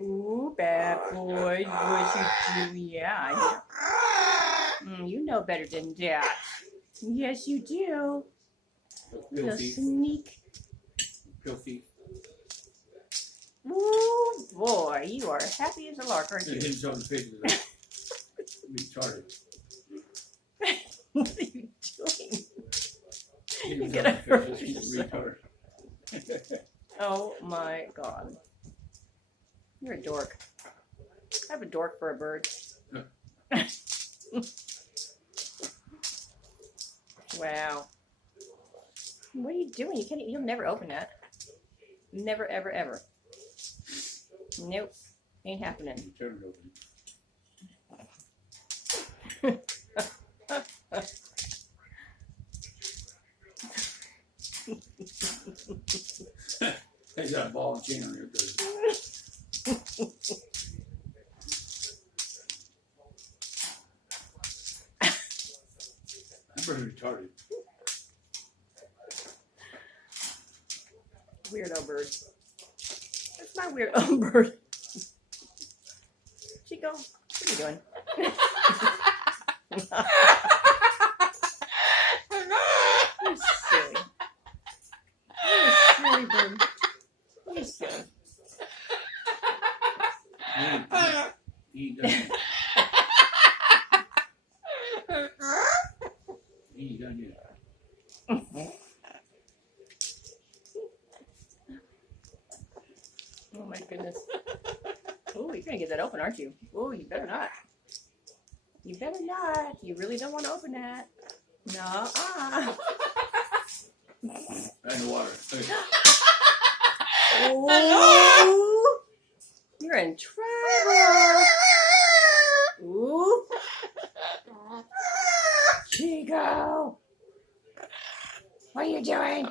Ooh, bad boy. What you do? Yeah. You know better than that. Yes, you do. Little sneak. Filthy. Ooh, boy, you are happy as a lark, aren't you? It hits on the face of the retarded. What are you doing? You're gonna hurt yourself. Oh my God. You're a dork. I have a dork for a bird. Wow. What are you doing? You'll never open that. Never, ever, ever. Nope. Ain't happening. Turn it over. There's that ball and chain on your bird. That bird's retarded. Weirdo bird. That's my weirdo bird. Chico, what are you doing? You're silly. You're a silly bird. You're silly. He doesn't. He ain't done yet. Oh my goodness. Oh, you're gonna get that open, aren't you? Oh, you better not. You better not. You really don't want to open that. No. And the water. Okay. Oh, you're in trouble. Ooh. Chico. What are you doing?